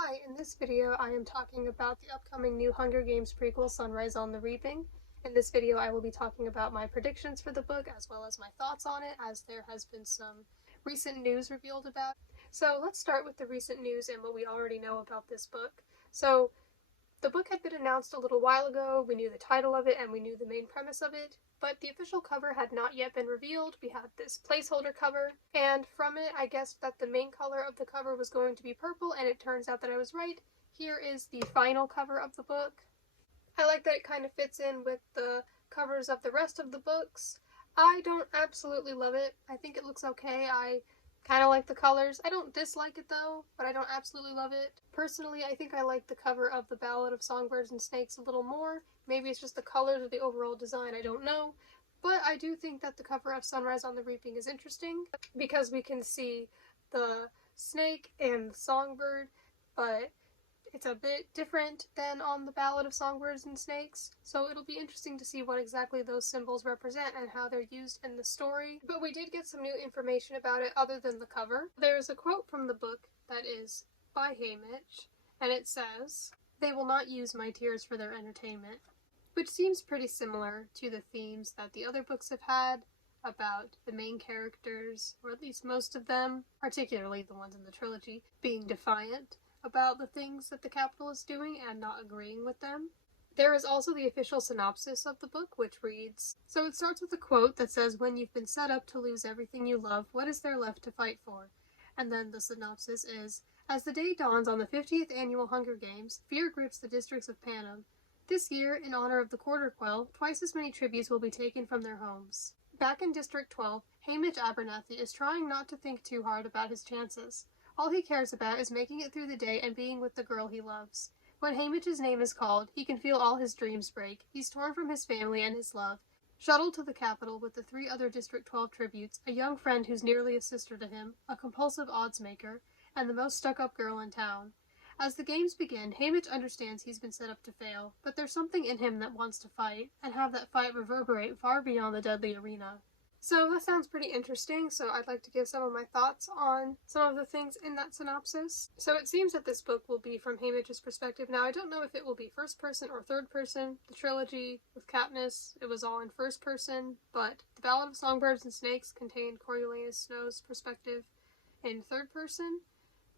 Hi, in this video I am talking about the upcoming new Hunger Games prequel, Sunrise on the Reaping. In this video I will be talking about my predictions for the book as well as my thoughts on it, as there has been some recent news revealed about it. So let's start with the recent news and what we already know about this book. So the book had been announced a little while ago, we knew the title of it and we knew the main premise of it, but the official cover had not yet been revealed. We had this placeholder cover, and from it I guessed that the main color of the cover was going to be purple, and it turns out that I was right. Here is the final cover of the book. I like that it kind of fits in with the covers of the rest of the books. I don't absolutely love it. I think it looks okay. I kind of like the colors. I don't dislike it though, but I don't absolutely love it. Personally, I think I like the cover of The Ballad of Songbirds and Snakes a little more. Maybe it's just the colors or the overall design, I don't know. But I do think that the cover of Sunrise on the Reaping is interesting because we can see the snake and the songbird, but it's a bit different than on The Ballad of Songbirds and Snakes, so it'll be interesting to see what exactly those symbols represent and how they're used in the story. But we did get some new information about it other than the cover. There's a quote from the book that is by Haymitch, and it says, "They will not use my tears for their entertainment," which seems pretty similar to the themes that the other books have had about the main characters, or at least most of them, particularly the ones in the trilogy, being defiant about the things that the Capitol is doing and not agreeing with them. There is also the official synopsis of the book, which reads, so it starts with a quote that says, "When you've been set up to lose everything you love, what is there left to fight for?" And then the synopsis is, "As the day dawns on the 50th annual Hunger Games, fear grips the districts of Panem. This year, in honor of the Quarter Quell, twice as many tributes will be taken from their homes." Back in District 12, Haymitch Abernathy is trying not to think too hard about his chances. All he cares about is making it through the day and being with the girl he loves. When Haymitch's name is called, he can feel all his dreams break. He's torn from his family and his love, shuttled to the capital with the 3 other District 12 tributes, a young friend who's nearly a sister to him, a compulsive odds maker, and the most stuck-up girl in town. As the games begin, Haymitch understands he's been set up to fail, but there's something in him that wants to fight, and have that fight reverberate far beyond the deadly arena. So that sounds pretty interesting, so I'd like to give some of my thoughts on some of the things in that synopsis. So it seems that this book will be from Haymitch's perspective. Now, I don't know if it will be first person or third person. The trilogy with Katniss, it was all in first person, but The Ballad of Songbirds and Snakes contained Coriolanus Snow's perspective in third person,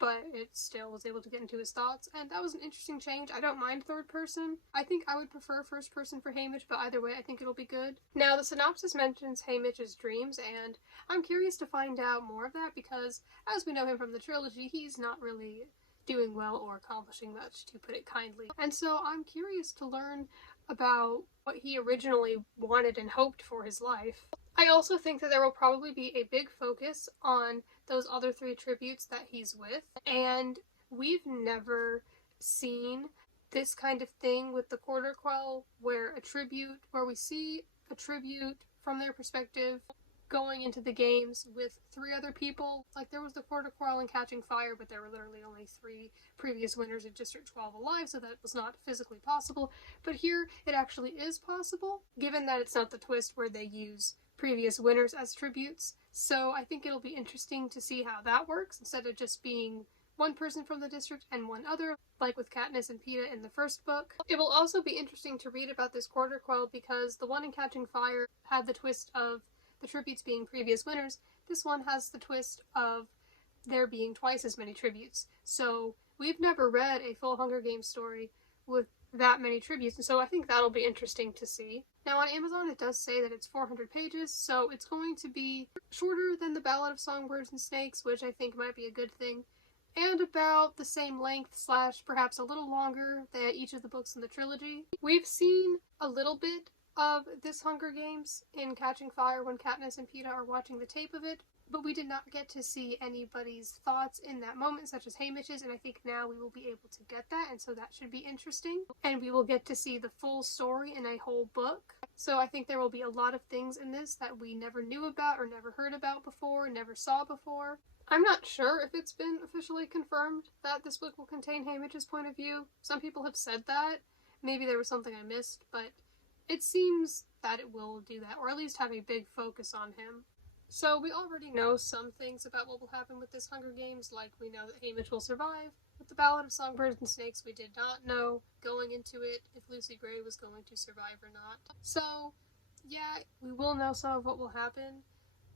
but it still was able to get into his thoughts, and that was an interesting change. I don't mind third person. I think I would prefer first person for Haymitch, but either way I think it'll be good. Now, the synopsis mentions Haymitch's dreams, and I'm curious to find out more of that because, as we know him from the trilogy, he's not really doing well or accomplishing much, to put it kindly. And so I'm curious to learn about what he originally wanted and hoped for his life. I also think that there will probably be a big focus on those other 3 tributes that he's with, and we've never seen this kind of thing with the Quarter Quell where we see a tribute from their perspective going into the games with 3 other people. Like, there was the Quarter Quell in Catching Fire, but there were literally only 3 previous winners of District 12 alive, so that was not physically possible. But here, it actually is possible, given that it's not the twist where they use previous winners as tributes. So I think it'll be interesting to see how that works, instead of just being one person from the district and one other, like with Katniss and Peeta in the first book. It will also be interesting to read about this Quarter Quell because the one in Catching Fire had the twist of the tributes being previous winners. This one has the twist of there being twice as many tributes. So we've never read a full Hunger Games story with that many tributes, and so I think that'll be interesting to see. Now, on Amazon it does say that it's 400 pages, so it's going to be shorter than The Ballad of Songbirds and Snakes, which I think might be a good thing, and about the same length / perhaps a little longer than each of the books in the trilogy. We've seen a little bit of this Hunger Games in Catching Fire when Katniss and Peeta are watching the tape of it, but we did not get to see anybody's thoughts in that moment, such as Haymitch's, and I think now we will be able to get that, and so that should be interesting. And we will get to see the full story in a whole book. So I think there will be a lot of things in this that we never knew about or never heard about before, never saw before. I'm not sure if it's been officially confirmed that this book will contain Haymitch's point of view. Some people have said that. Maybe there was something I missed, but it seems that it will do that, or at least have a big focus on him. So we already know some things about what will happen with this Hunger Games, like we know that Haymitch will survive, With The Ballad of Songbirds and Snakes, we did not know going into it if Lucy Gray was going to survive or not. So, yeah, we will know some of what will happen,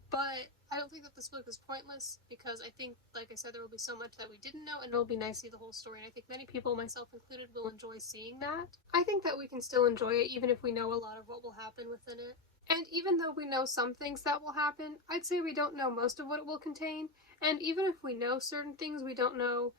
but I don't think that this book is pointless, because I think, like I said, there will be so much that we didn't know, and it'll be nice to see the whole story, and I think many people, myself included, will enjoy seeing that. I think that we can still enjoy it even if we know a lot of what will happen within it. And even though we know some things that will happen, I'd say we don't know most of what it will contain, and even if we know certain things, we don't know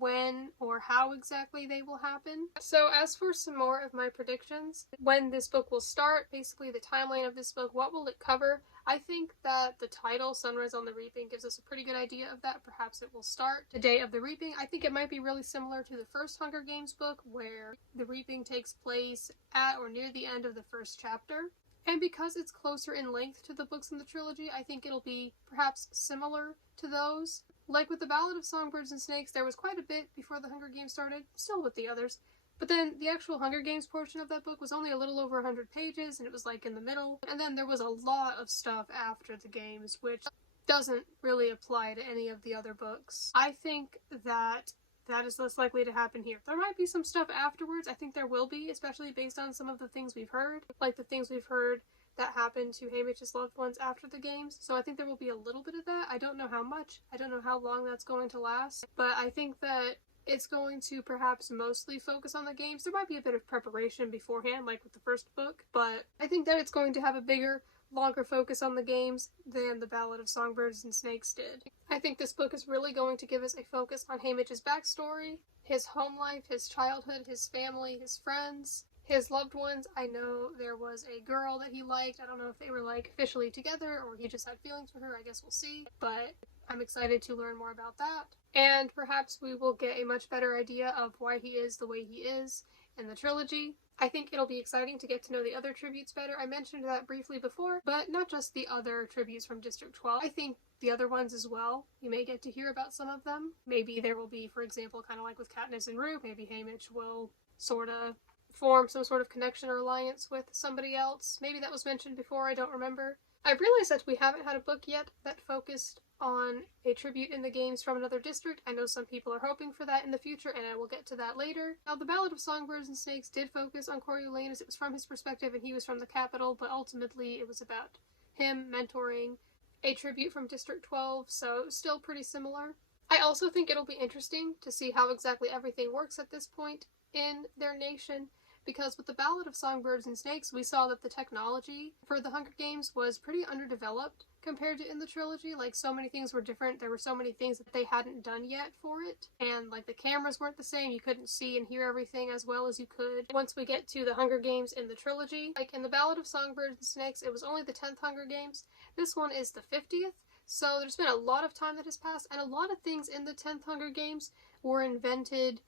when or how exactly they will happen. So as for some more of my predictions, when this book will start, basically the timeline of this book, what will it cover, I think that the title, Sunrise on the Reaping, gives us a pretty good idea of that. Perhaps it will start the day of the reaping. I think it might be really similar to the first Hunger Games book, where the reaping takes place at or near the end of the first chapter. And because it's closer in length to the books in the trilogy, I think it'll be perhaps similar to those. Like with The Ballad of Songbirds and Snakes, there was quite a bit before the Hunger Games started, still with the others. But then the actual Hunger Games portion of that book was only a little over 100 pages, and it was like in the middle. And then there was a lot of stuff after the games, which doesn't really apply to any of the other books. I think that that is less likely to happen here. There might be some stuff afterwards, I think there will be, especially based on some of the things we've heard. Like the things we've heard that happened to Haymitch's loved ones after the games. So I think there will be a little bit of that. I don't know how much. I don't know how long that's going to last. But I think that it's going to perhaps mostly focus on the games. There might be a bit of preparation beforehand, like with the first book. But I think that it's going to have a bigger, longer focus on the games than The Ballad of Songbirds and Snakes did. I think this book is really going to give us a focus on Haymitch's backstory, his home life, his childhood, his family, his friends, his loved ones. I know there was a girl that he liked. I don't know if they were like officially together or he just had feelings for her. I guess we'll see. But I'm excited to learn more about that. And perhaps we will get a much better idea of why he is the way he is in the trilogy. I think it'll be exciting to get to know the other tributes better. I mentioned that briefly before, but not just the other tributes from District 12. I think the other ones as well. You may get to hear about some of them. Maybe there will be, for example, kind of like with Katniss and Rue, maybe Haymitch will sort of form some sort of connection or alliance with somebody else. Maybe that was mentioned before, I don't remember. I realized that we haven't had a book yet that focused on a tribute in the games from another district. I know some people are hoping for that in the future, and I will get to that later. Now, The Ballad of Songbirds and Snakes did focus on Coriolanus. It was from his perspective, and he was from the capital, but ultimately it was about him mentoring a tribute from District 12, so it was still pretty similar. I also think it'll be interesting to see how exactly everything works at this point in their nation, because with The Ballad of Songbirds and Snakes, we saw that the technology for the Hunger Games was pretty underdeveloped compared to in the trilogy. Like, so many things were different. There were so many things that they hadn't done yet for it. And, like, the cameras weren't the same. You couldn't see and hear everything as well as you could once we get to the Hunger Games in the trilogy. Like, in The Ballad of Songbirds and Snakes, it was only the 10th Hunger Games. This one is the 50th. So there's been a lot of time that has passed, and a lot of things in the 10th Hunger Games were invented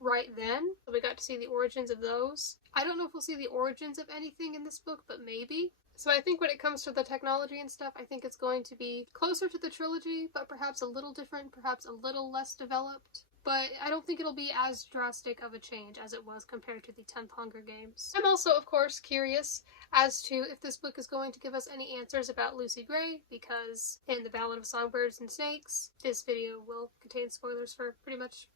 right then. So we got to see the origins of those. I don't know if we'll see the origins of anything in this book, but maybe. So I think when it comes to the technology and stuff, I think it's going to be closer to the trilogy, but perhaps a little different, perhaps a little less developed. But I don't think it'll be as drastic of a change as it was compared to the 10th Hunger Games. I'm also, of course, curious as to if this book is going to give us any answers about Lucy Gray, because in The Ballad of Songbirds and Snakes, this video will contain spoilers for pretty much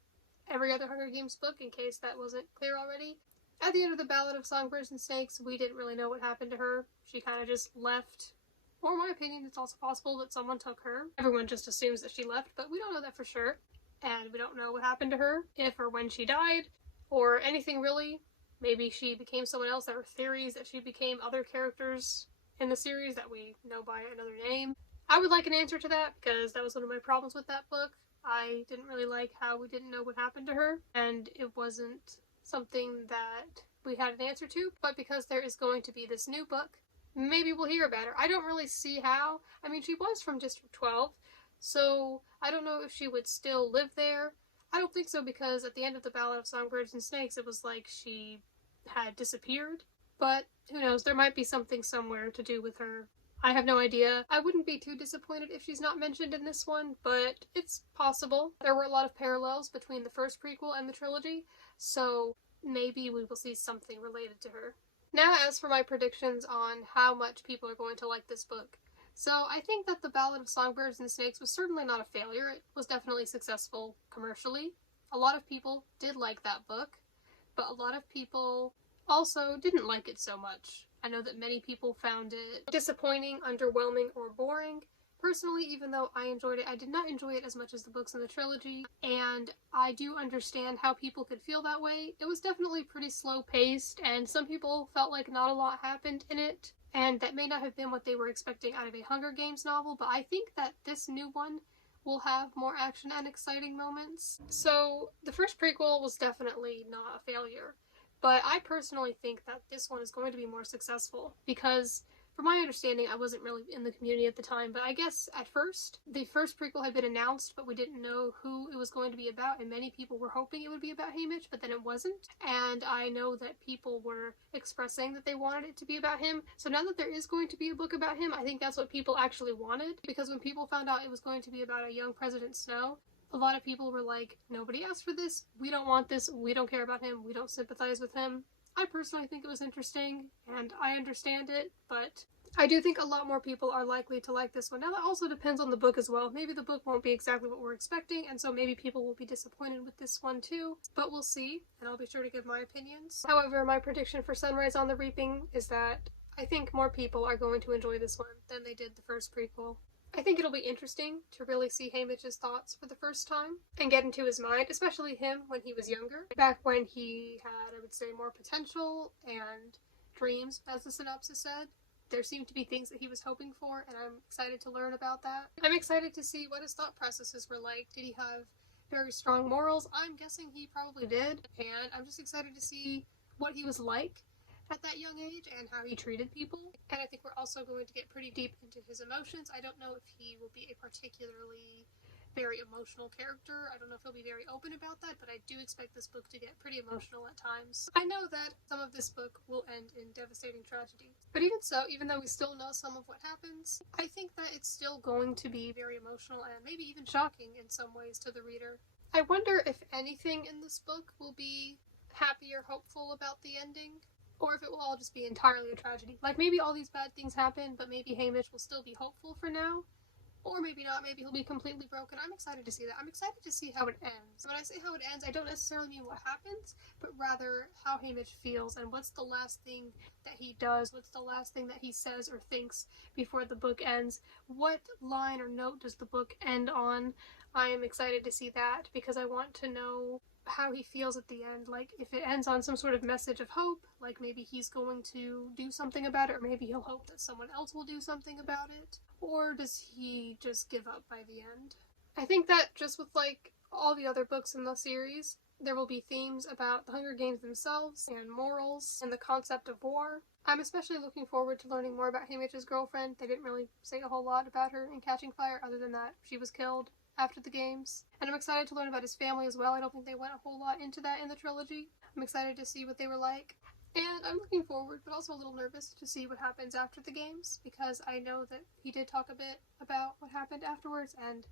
every other Hunger Games book, in case that wasn't clear already. At the end of The Ballad of Songbirds and Snakes, we didn't really know what happened to her. She kind of just left. Or in my opinion, it's also possible that someone took her. Everyone just assumes that she left, but we don't know that for sure. And we don't know what happened to her, if or when she died, or anything really. Maybe she became someone else. There are theories that she became other characters in the series that we know by another name. I would like an answer to that, because that was one of my problems with that book. I didn't really like how we didn't know what happened to her, and it wasn't something that we had an answer to, but because there is going to be this new book, maybe we'll hear about her. I don't really see how. I mean, she was from District 12, so I don't know if she would still live there. I don't think so, because at the end of The Ballad of Songbirds and Snakes, it was like she had disappeared, but who knows, there might be something somewhere to do with her. I have no idea. I wouldn't be too disappointed if she's not mentioned in this one, but it's possible. There were a lot of parallels between the first prequel and the trilogy, so maybe we will see something related to her. Now, as for my predictions on how much people are going to like this book. So I think that The Ballad of Songbirds and Snakes was certainly not a failure. It was definitely successful commercially. A lot of people did like that book, but a lot of people also didn't like it so much. I know that many people found it disappointing, underwhelming, or boring. Personally, even though I enjoyed it, I did not enjoy it as much as the books in the trilogy, and I do understand how people could feel that way. It was definitely pretty slow paced, and some people felt like not a lot happened in it, and that may not have been what they were expecting out of a Hunger Games novel, but I think that this new one will have more action and exciting moments. So the first prequel was definitely not a failure, but I personally think that this one is going to be more successful because, from my understanding, I wasn't really in the community at the time, but I guess at first, the first prequel had been announced, but we didn't know who it was going to be about, and many people were hoping it would be about Haymitch, but then it wasn't. And I know that people were expressing that they wanted it to be about him. So now that there is going to be a book about him, I think that's what people actually wanted, because when people found out it was going to be about a young President Snow, a lot of people were like, nobody asked for this, we don't want this, we don't care about him, we don't sympathize with him. I personally think it was interesting, and I understand it, but I do think a lot more people are likely to like this one. Now, that also depends on the book as well. Maybe the book won't be exactly what we're expecting, and so maybe people will be disappointed with this one too, but we'll see, and I'll be sure to give my opinions. However, my prediction for Sunrise on the Reaping is that I think more people are going to enjoy this one than they did the first prequel. I think it'll be interesting to really see Haymitch's thoughts for the first time and get into his mind, especially him when he was younger, back when he had, I would say, more potential and dreams, as the synopsis said. There seemed to be things that he was hoping for, and I'm excited to learn about that. I'm excited to see what his thought processes were like. Did he have very strong morals? I'm guessing he probably did, and I'm just excited to see what he was like at that young age and how he treated people. And I think we're also going to get pretty deep into his emotions. I don't know if he will be a particularly very emotional character. I don't know if he'll be very open about that, but I do expect this book to get pretty emotional at times. I know that some of this book will end in devastating tragedy, but even so, even though we still know some of what happens, I think that it's still going to be very emotional and maybe even shocking in some ways to the reader. I wonder if anything in this book will be happy or hopeful about the ending, or if it will all just be entirely a tragedy. Like, maybe all these bad things happen, but maybe Haymitch will still be hopeful for now. Or maybe not, maybe he'll be completely broken. I'm excited to see that. I'm excited to see how it ends. When I say how it ends, I don't necessarily mean what happens, but rather how Haymitch feels and what's the last thing that he does, what's the last thing that he says or thinks before the book ends. What line or note does the book end on? I am excited to see that because I want to know how he feels at the end. Like, if it ends on some sort of message of hope, like maybe he's going to do something about it, or maybe he'll hope that someone else will do something about it, or does he just give up by the end? I think that just with like all the other books in the series, there will be themes about the Hunger Games themselves and morals and the concept of war. I'm especially looking forward to learning more about Haymitch's girlfriend. They didn't really say a whole lot about her in Catching Fire other than that she was killed after the games. And I'm excited to learn about his family as well. I don't think they went a whole lot into that in the trilogy. I'm excited to see what they were like. And I'm looking forward, but also a little nervous to see what happens after the games, because I know that he did talk a bit about what happened afterwards, and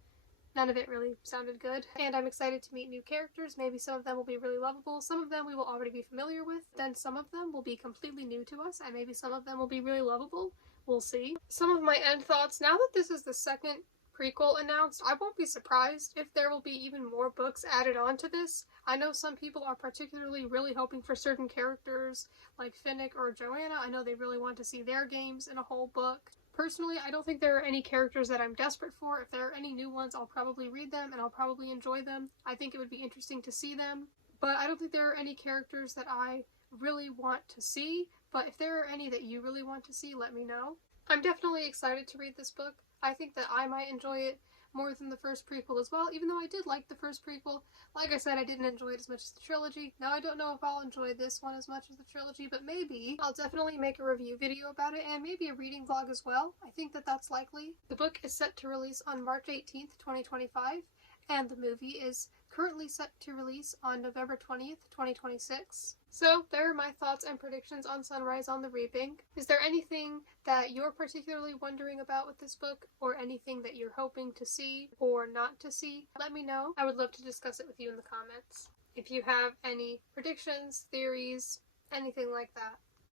none of it really sounded good. And I'm excited to meet new characters. Maybe some of them will be really lovable, some of them we will already be familiar with, then some of them will be completely new to us, and maybe some of them will be really lovable. We'll see. Some of my end thoughts, now that this is the second prequel announced, I won't be surprised if there will be even more books added on to this. I know some people are particularly really hoping for certain characters like Finnick or Joanna. I know they really want to see their games in a whole book. Personally, I don't think there are any characters that I'm desperate for. If there are any new ones, I'll probably read them and I'll probably enjoy them. I think it would be interesting to see them, but I don't think there are any characters that I really want to see. But if there are any that you really want to see, let me know. I'm definitely excited to read this book. I think that I might enjoy it more than the first prequel as well, even though I did like the first prequel. Like I said, I didn't enjoy it as much as the trilogy. Now, I don't know if I'll enjoy this one as much as the trilogy, but maybe I'll definitely make a review video about it, and maybe a reading vlog as well. I think that that's likely. The book is set to release on March 18th, 2025, and the movie is currently set to release on November 20th, 2026. So there are my thoughts and predictions on Sunrise on the Reaping. Is there anything that you're particularly wondering about with this book, or anything that you're hoping to see or not to see? Let me know. I would love to discuss it with you in the comments. If you have any predictions, theories, anything like that,